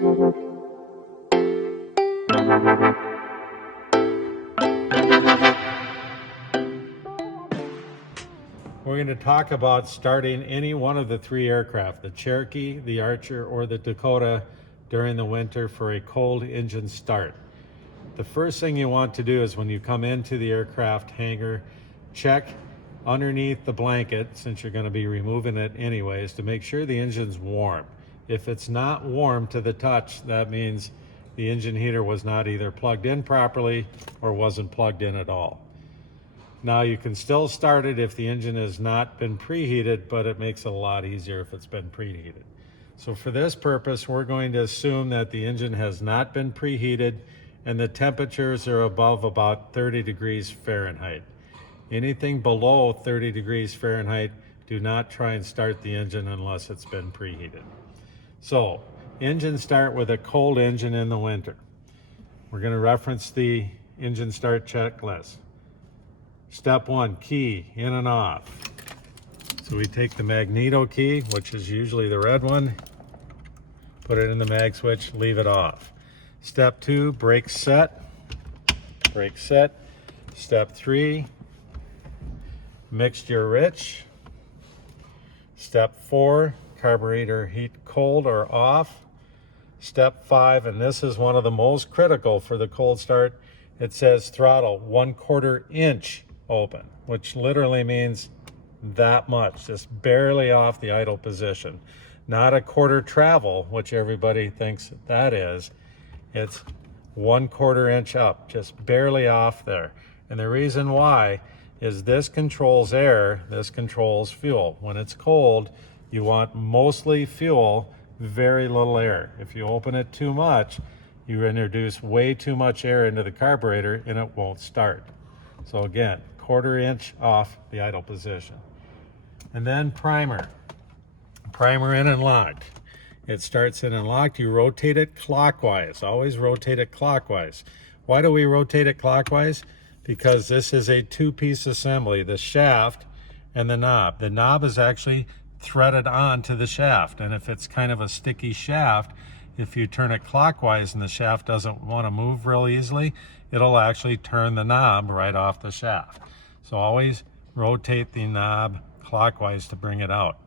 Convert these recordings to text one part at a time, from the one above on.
We're going to talk about starting any one of the three aircraft, the Cherokee, the Archer, or the Dakota, during the winter for a cold engine start. The first thing you want to do is when you come into the aircraft hangar, check underneath the blanket, since you're going to be removing it anyways, to make sure the engine's warm. If it's not warm to the touch, that means the engine heater was not either plugged in properly or wasn't plugged in at all. Now you can still start it if the engine has not been preheated, but it makes it a lot easier if it's been preheated. So for this purpose, we're going to assume that the engine has not been preheated and the temperatures are above about 30 degrees Fahrenheit. Anything below 30 degrees Fahrenheit, do not try and start the engine unless it's been preheated. So, engine start with a cold engine in the winter. We're going to reference the engine start checklist. Step 1, key in and off. So we take the magneto key, which is usually the red one, put it in the mag switch, leave it off. Step 2, brake set. Brake set. Step 3, mixture rich. Step 4, carburetor heat cold or off. Step 5, and this is one of the most critical for the cold start, it says throttle 1/4 inch open, which literally means that much, just barely off the idle position. Not a quarter travel, which everybody thinks that is. It's 1/4 inch up, just barely off there. And the reason why is this controls air, this controls fuel. When it's cold, you want mostly fuel, very little air. If you open it too much, you introduce way too much air into the carburetor and it won't start. So again, 1/4 inch off the idle position. And then primer. Primer in and locked. It starts in and locked. You rotate it clockwise. Always rotate it clockwise. Why do we rotate it clockwise? Because this is a two-piece assembly, the shaft and the knob. The knob is actually threaded onto the shaft, and if it's kind of a sticky shaft, if you turn it clockwise and the shaft doesn't want to move real easily, it'll actually turn the knob right off the shaft. So always rotate the knob clockwise to bring it out.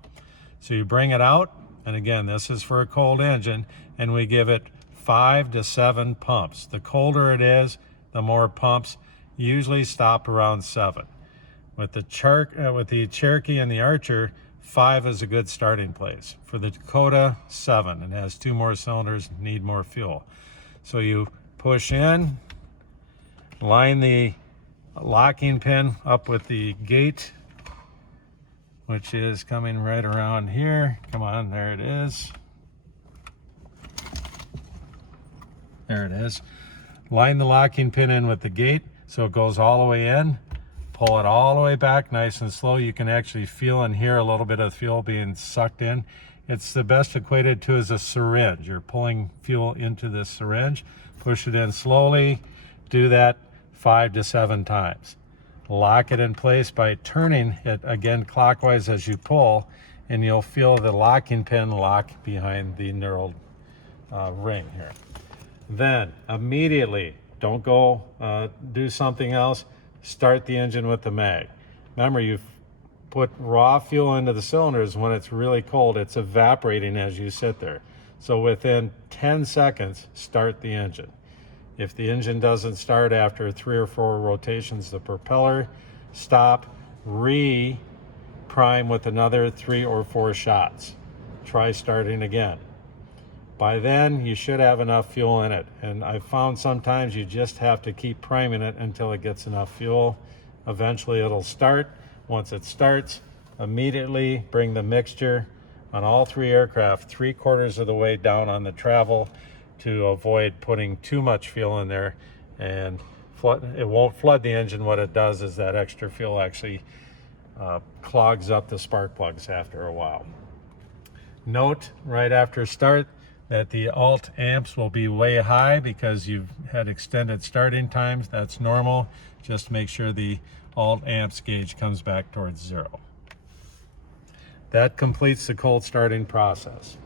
So you bring it out, and again, this is for a cold engine, and we give it 5 to 7 pumps. The colder it is, the more pumps. Usually stop around 7. With the Cherokee and the Archer, 5 is a good starting place. For the Dakota, 7. It has 2 more cylinders, need more fuel. So you push in, line the locking pin up with the gate, which is coming right around here. Come on, there it is. There it is. Line the locking pin in with the gate so it goes all the way in. Pull it all the way back nice and slow. You can actually feel and hear a little bit of fuel being sucked in. It's the best equated to as a syringe. You're pulling fuel into this syringe. Push it in slowly. Do that 5 to 7 times. Lock it in place by turning it again clockwise as you pull, and you'll feel the locking pin lock behind the knurled ring here. Then immediately, don't go do something else, start the engine with the mag. Remember, you've put raw fuel into the cylinders. When it's really cold, it's evaporating as you sit there. So within 10 seconds, start the engine. If the engine doesn't start after 3 or 4 rotations, the propeller, stop, re-prime with another 3 or 4 shots. Try starting again. By then, you should have enough fuel in it. And I've found sometimes you just have to keep priming it until it gets enough fuel. Eventually it'll start. Once it starts, immediately bring the mixture on all 3 aircraft 3/4 of the way down on the travel, to avoid putting too much fuel in there, and it won't flood the engine. What it does is that extra fuel actually clogs up the spark plugs after a while. Note right after start that the alt amps will be way high because you've had extended starting times. That's normal. Just make sure the alt amps gauge comes back towards 0. That completes the cold starting process.